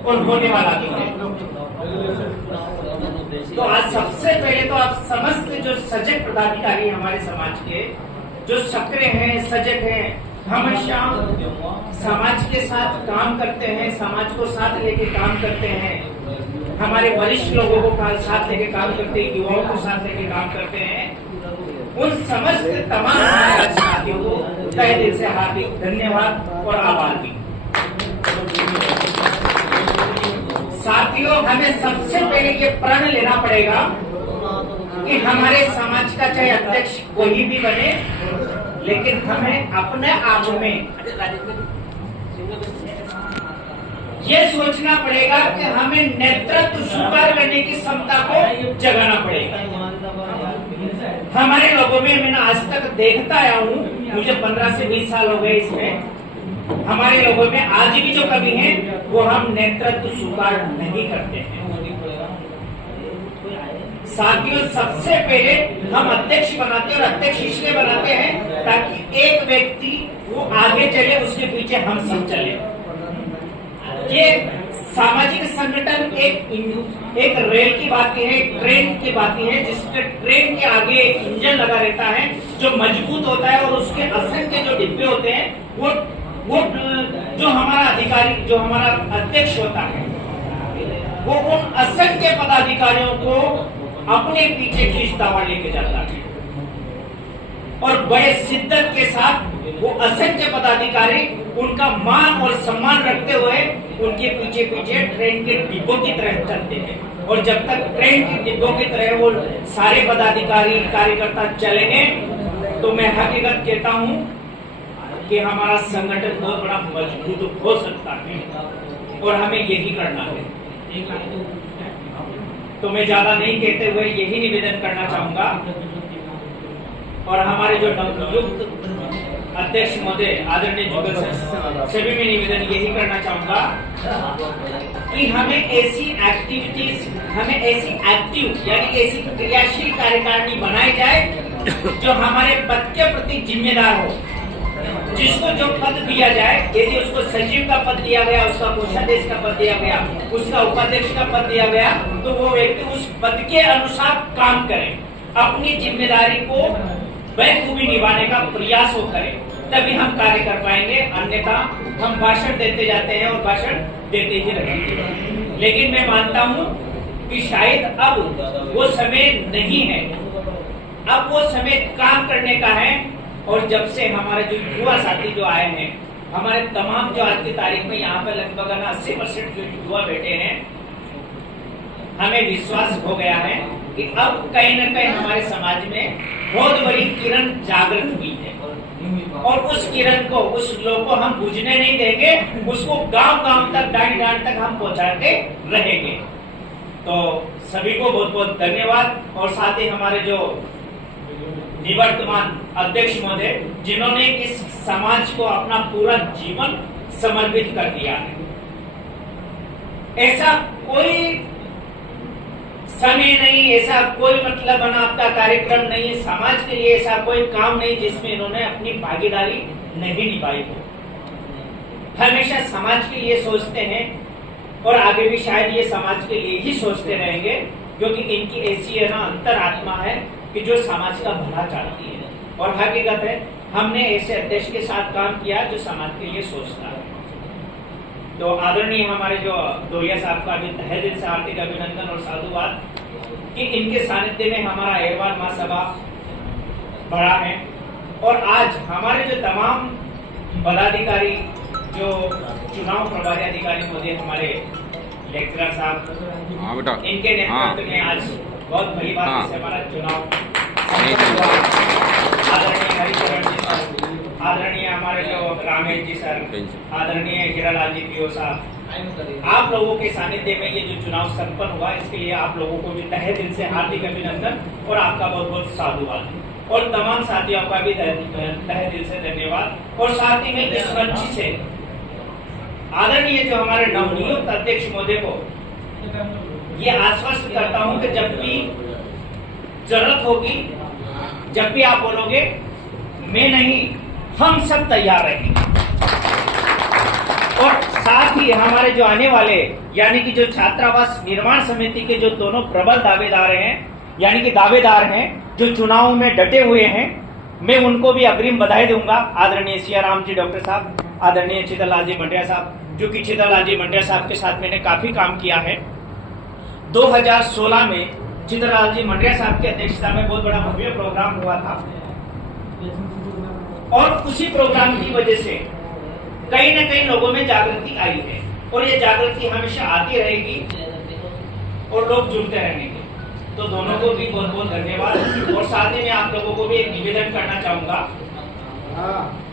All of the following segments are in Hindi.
और होने वाला भी है। तो आज सबसे पहले तो आप समस्त जो सजग पदाधिकारी हमारे समाज के जो सक्रिय हैं, सजग हैं, हमेशा समाज के साथ काम करते हैं, समाज को साथ लेके काम करते हैं, हमारे वरिष्ठ लोगों को साथ लेके काम करते हैं, युवाओं को साथ लेके काम करते हैं, उन समस्त तमाम साथियों को तहे दिल से हार्दिक धन्यवाद और आभार भी। साथियों, हमें सबसे पहले ये प्रण लेना पड़ेगा कि हमारे समाज का चाहे अध्यक्ष कोई भी बने, लेकिन हमें अपने आप में ये सोचना पड़ेगा कि हमें नेतृत्व स्वीकार करने की क्षमता को जगाना पड़ेगा। हमारे लोगों में मैंने आज तक देखता आया हूँ, मुझे 15 से 20 साल हो गए इसमें, हमारे लोगों में आज भी जो कमी है वो हम नेतृत्व स्वीकार नहीं करते हैं। साथियों, सबसे पहले हम अध्यक्ष बनाते हैं और अध्यक्ष इसलिए बनाते हैं ताकि एक व्यक्ति वो आगे चले, उसके पीछे हम सब चले। ये सामाजिक संगठन एक रेल की बातें है, एक ट्रेन की बातें है, जिसके ट्रेन के आगे एक इंजन लगा रहता है जो मजबूत होता है और उसके असंख्य जो डिब्बे होते हैं वो जो हमारा अधिकारी, जो हमारा अध्यक्ष होता है, वो उन असंख्य पदाधिकारियों को अपने पीछे खींचता हुआ लेके जाता है और बड़े शिद्दत के साथ वो असंख्य पदाधिकारी उनका मान और सम्मान रखते हुए उनके पीछे पीछे ट्रेन के डिब्बों की तरह चलते हैं। और जब तक ट्रेन के डिब्बों की तरह वो सारे पदाधिकारी कार्यकर्ता चलेंगे तो मैं हकीकत कहता हूं कि हमारा संगठन बहुत बड़ा मजबूत हो सकता है और हमें यही करना है। तो मैं ज्यादा नहीं कहते हुए यही निवेदन करना चाहूंगा और हमारे जो नवनियुक्त अध्यक्ष महोदय आदरणीय जुगल सर सभी में निवेदन यही करना चाहूंगा कि हमें ऐसी एक्टिविटीज, हमें ऐसी एक्टिव यानी ऐसी क्रियाशील कार्यकारिणी बनाई जाए जो हमारे पद के प्रति जिम्मेदार हो। जिसको जो पद दिया जाए, यदि उसको सचिव का पद दिया गया, उसका कोषाध्यक्ष का पद दिया गया, उसका उपाध्यक्ष का पद दिया गया, तो वो व्यक्ति उस पद के अनुसार काम करे, अपनी जिम्मेदारी को बखूबी निभाने का प्रयास हो करे, तभी हम कार्य कर पाएंगे। अन्यथा हम भाषण देते जाते हैं और भाषण देते ही रहेंगे। लेकिन मैं मानता हूं कि शायद अब वो समय नहीं है, अब वो समय काम करने का है। और जब से हमारे जो युवा साथी जो आए हैं, हमारे तमाम जो आज की तारीख में यहाँ पे लगभग 80% जो युवा बैठे हैं, हमें विश्वास हो गया है कि अब कहीं न कहीं हमारे समाज में बहुत बड़ी किरण जागृत हुई है और उस किरण को, उस लोग को हम बुझने नहीं देंगे, उसको गांव-गांव तक, डांड-डांड तक हम पहुंचाते रहेंगे। तो सभी को बहुत बहुत धन्यवाद और साथ ही हमारे जो निवर्तमान अध्यक्ष महोदय जिन्होंने इस समाज को अपना पूरा जीवन समर्पित कर दिया है। ऐसा कोई समय नहीं, ऐसा कोई मतलब आपका कार्यक्रम नहीं, समाज के लिए ऐसा कोई काम नहीं जिसमें इन्होंने अपनी भागीदारी नहीं निभाई हो। हमेशा समाज के लिए सोचते हैं और आगे भी शायद ये समाज के लिए ही सोचते रहेंगे, क्योंकि इनकी ऐसी है ना अंतरात्मा है कि जो समाज का भला चाहती है। और हकीकत है हमने ऐसे अध्यक्ष के साथ काम किया जो समाज के लिए सोचता है। तो आदरणीय हमारे जो दोरिया साहब का भी तहे दिल से हार्दिक अभिनंदन और साधुवाद कि इनके सानिध्य में हमारा अहवाल महासभा बढ़ा है। और आज हमारे जो तमाम पदाधिकारी, जो चुनाव प्रभारी अधिकारी महोदय, हमारे लेक्चरर साहब, इनके नेतृत्व में आज बहुत बड़ी बात से हमारा चुनाव आदरणीय हरिचरण जी सर, आदरणीय हमारे जो रामेश जी सर, आदरणीय हीरालाल जी पीओ साहब, आप लोगों के सानिध्य में ये जो चुनाव संपन्न हुआ, इसके लिए आप लोगों को भी तहे दिल से हार्दिक अभिनंदन और आपका बहुत बहुत साधुवाद और तमाम साथियों का भी तहे दिल से धन्यवाद। और साथ ही में इस मंच से आदरणीय जो हमारे नवनियुक्त अध्यक्ष महोदय को ये आश्वस्त करता हूं कि जब भी जरूरत होगी, जब भी आप बोलोगे, मैं नहीं, हम सब तैयार रहेंगे। और साथ ही हमारे जो आने वाले यानी कि जो छात्रावास निर्माण समिति के जो दोनों प्रबल दावेदार हैं यानी कि दावेदार हैं जो चुनाव में डटे हुए हैं, मैं उनको भी अग्रिम बधाई दूंगा। आदरणीय सियाराम जी डॉक्टर साहब, आदरणीय चितरलाल जी मंडिया साहब, जो कि चितरलाल जी मंडिया साहब के साथ मैंने काफी काम किया है। 2016 में चितरलाल जी मंडिया साहब की अध्यक्षता में बहुत बड़ा भव्य प्रोग्राम हुआ था और उसी प्रोग्राम की वजह से कहीं न कहीं लोगों में जागृति आई है और ये जागृति हमेशा आती रहेगी और लोग जुड़ते रहेंगे। तो दोनों को भी बहुत बहुत धन्यवाद। और साथ ही में आप लोगों को भी एक निवेदन करना चाहूंगा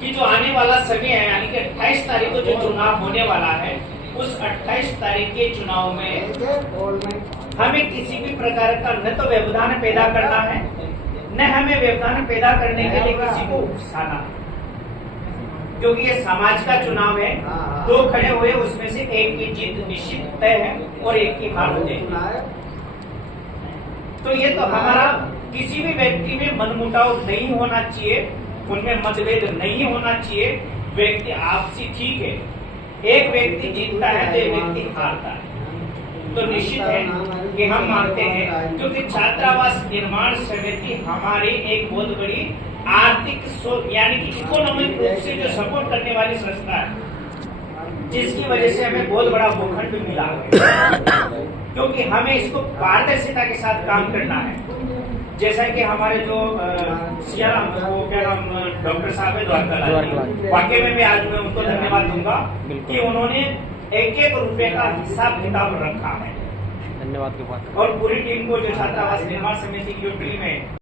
कि जो आने वाला समय है यानी कि 28 तारीख को जो चुनाव होने वाला है, उस 28 तारीख के चुनाव में हमें किसी भी प्रकार का न तो व्यवधान पैदा करना है, न हमें व्यवधान पैदा करने के लिए किसी को उकसाना है, क्योंकि ये समाज का चुनाव है। दो खड़े हुए उसमें से एक की जीत निश्चित तय है और एक की हार हो जाएगी। तो ये तो हमारा किसी भी व्यक्ति में मनमुटाव नहीं होना चाहिए, उनमें मतभेद नहीं होना चाहिए। व्यक्ति आपसी ठीक है, एक व्यक्ति जीतता है तो एक व्यक्ति हारता है। तो निश्चित है कि हम मानते हैं, क्योंकि छात्रावास निर्माण समिति हमारी एक बहुत बड़ी आर्थिक यानी कि इकोनॉमिक रूप से जो सपोर्ट करने वाली संस्था है, जिसकी वजह से हमें बहुत बड़ा भूखंड मिला है, क्योंकि हमें इसको पारदर्शिता के साथ काम करना है। जैसा कि हमारे जो सियाराम वो क्या नाम डॉक्टर साहब है द्वारका, वाकई में मैं आज मैं उनको धन्यवाद दूंगा कि उन्होंने एक एक रुपए का हिसाब किताब रखा है। धन्यवाद के बाद और पूरी टीम को जो छात्रावास निर्माण समिति की जो टीम है